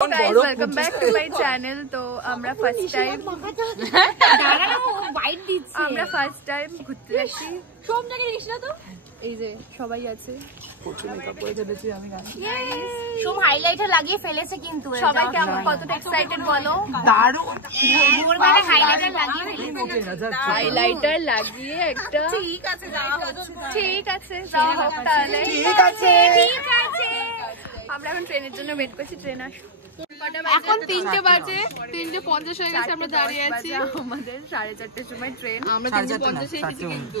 Guys, welcome back to my channel. তো আমরা first time ঘুরতে যাচ্ছি। সব জায়গায় দেখিস না তো, এই যে সবাই আছে। সব হাইলাইটার লাগিয়ে ফেলেছে কিন্তু সবাই কেমন কতটা এক্সাইটেড বলো? দারুণ ভোরবেলা হাইলাইটার লাগিয়ে ফেলেছে। হাইলাইটার লাগিয়ে একটা ঠিক আছে যাওয়া হচ্ছে। ঠিক আছে যাওয়া হোক তাহলে। ঠিক আছে আমরা এখন ট্রেনের জন্য ওয়েট করছি, ট্রেন আসবে। এখন 3টে বাজে, 3:50 হয়ে গেছে, আমরা দাঁড়িয়ে আছি। আমাদের 4:30টার সময় ট্রেন, আমরা 3:50 এসেছি কিন্তু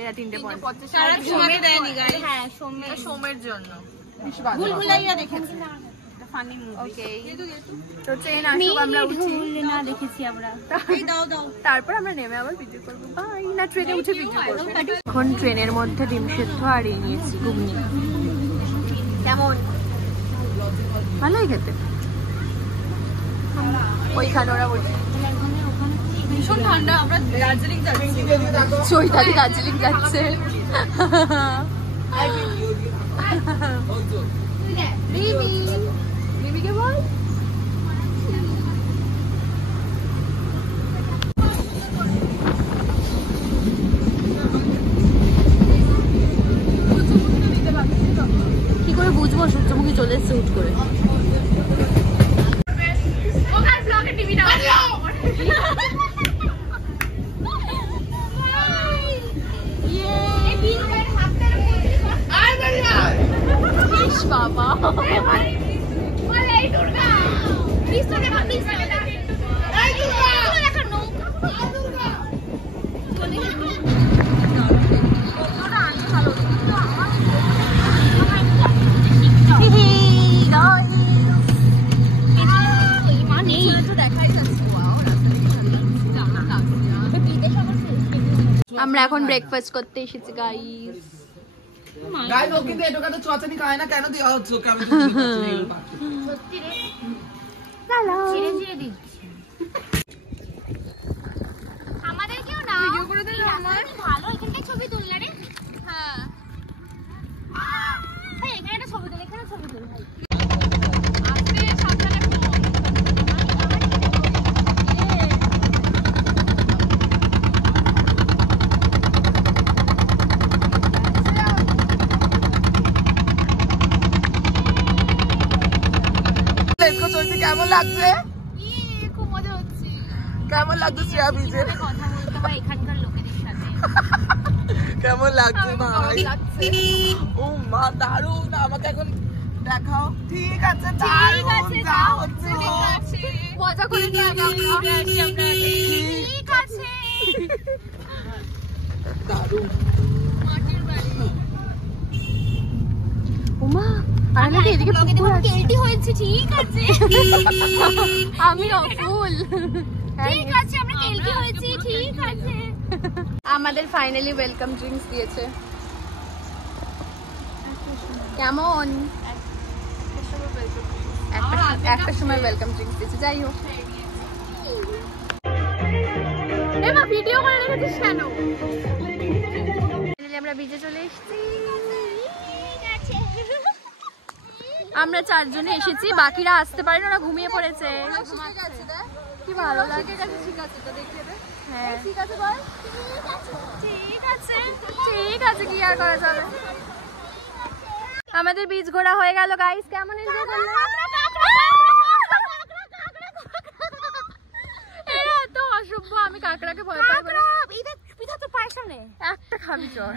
এরা 3:50। সারা সময় দেয়নি গাইস। হ্যাঁ সোমের জন্য ভুলভুলাইয়া দেখেছি একটা ফানি মুভি। ওকে, তো ট্রেন আসুক, আমরা উঠি। না দেখেছি আমরা। এই দাও তারপর আমরা নেমে আবার ভিডিও করব। বাই। না ট্রেনে উঠে ভিডিও করব। এখন ট্রেনের মধ্যে ডিম সেদ্ধ আর এই নিয়েছি ঘুগনি। কেমন? ভালোই খেতে। ওইখানে ওরা বলছে ভীষণ ঠান্ডা। আমরা দার্জিলিং যাচ্ছি, চৈতালি দার্জিলিং যাচ্ছে। রিমিকে বল। কি করে বুঝবো সূর্যমুখী চলে এসছে হুট করে? বাবা আমরা এখন ব্রেকফাস্ট করতে এসেছি গাইস। গাইস ও কিন্তু এটা তো চচনি খায় না, কেন দেওয়া হচ্ছে ওকে? আমি সত্যি রে চিড়ে চিড়ে দিচ্ছি। আমাদের কেউ না ভিডিও করে দিন। আমার ভালো এখানটায় ছবি তুললে রে। হ্যাঁ ভাই এখানে একটা ছবি তুল, এখানে ছবি তুল ভাই। আস্তে সাবধানে কেমন লাগছে? খুব মজা হচ্ছে। কেমন লাগছে শ্রেয়া বিজে? কথা বলতে হয় এখানকার লোকেদের সাথে। কেমন লাগছে ভাই? ও মা দারুণ। আমাকে এখন দেখাও। ঠিক আছে দারুণ যা হচ্ছে মজা করে নিয়ে ঠিক আছে দারুণ। উমা আর নাকি এদিকে পুকুর আছে। কেলটি হয়েছে। ঠিক আছে আমি অফুল। ঠিক আছে আমরা কেলটি হয়েছি। ঠিক আছে আমাদের ফাইনালি ওয়েলকাম ড্রিঙ্কস দিয়েছে। কেমন? একটা সময় ওয়েলকাম ড্রিঙ্কস দিয়েছে। যাই হোক, এবার ভিডিও করে রেখেছিস কেন? ফাইনালি আমরা বিচে চলে এসেছি। আমরা 4 জনে এসেছি, বাকিরা আসতে পারেনি, ওরা ঘুমিয়ে পড়েছে। কি ভালো লাগে। হ্যাঁ ঠিক আছে বল। ঠিক আছে ঠিক আছে, কি আর করা যাবে। আমাদের বীজ ঘোরা হয়ে গেল গাইস। কেমন এনজয় করলে? এত অসভ্য, আমি কাকড়াকে ভয় পাই বলে। তো পারছনে একটা খাবি চর।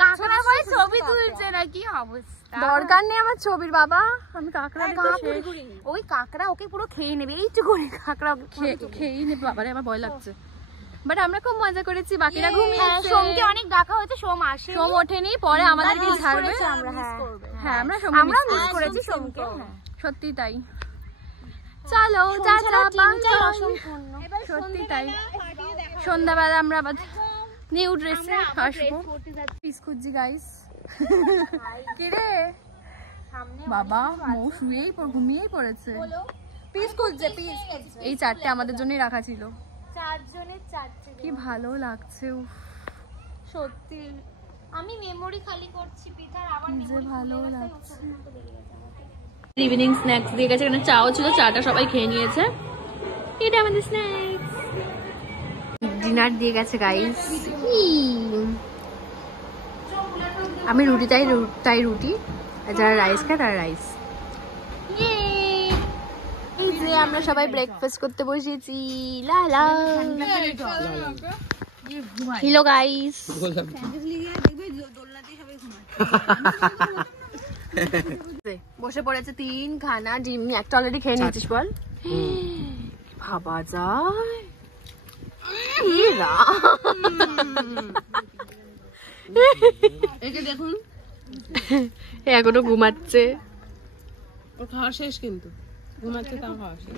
কাকড়া ভাই ছবি তুলছে না, কি অবস্থা। দরকার নেই আমার ছবির বাবা, আমি কাকড়া ওই কাকড়া ওকে পুরো খেয়ে নেবে। এই চুকুরি কাকড়া খেয়েই নেবে। বাবারে আমার ভয় লাগছে, বাট আমরা খুব মজা করেছি। বাকিরা ঘুমিয়েছে। সোমকে অনেক ডাকা হয়েছে, সোম আসে। সোম ওঠেনি, পরে আমাদেরকে ছাড়বে। আমরা হ্যাঁ আমরা আমরা মিস করেছি সোমকে। সত্যি তাই। চলো টাটা বাই। সত্যি তাই। সন্ধ্যাবেলা আমরা আবার নিউ ড্রেসে আসবো। পিস খুঁজছি গাইস। কি রে বাবা, মৌ শুয়েই ঘুমিয়েই পড়েছে। পিস খুঁজছে, পিস। এই 4টে আমাদের জন্যই রাখা ছিল। 4 জনের 4টে। কি ভালো লাগছে সত্যি। আমি মেমোরি খালি করছি পিতার, আবার যে ভালো লাগছে। ইভিনিং স্ন্যাক্স দিয়ে গেছে, এখানে চাও ছিল, চাটা সবাই খেয়ে নিয়েছে। এটা আমাদের স্ন্যাক্স। ডিনার দিয়ে গেছে গাইস। আমি রুটি তাই রুটি, আর যারা রাইস খায় তারা রাইস। এই যে আমরা সবাই ব্রেকফাস্ট করতে বসেছি। লালা হ্যালো গাইস, বসে পড়েছে 3 খানা ডিম। একটা অলরেডি খেয়ে নিয়েছিস বল? ভাবা যায় দেখুন এখনো ঘুমাচ্ছে। ও খাওয়া শেষ, কিন্তু ঘুমাচ্ছে তাও খাওয়া শেষ।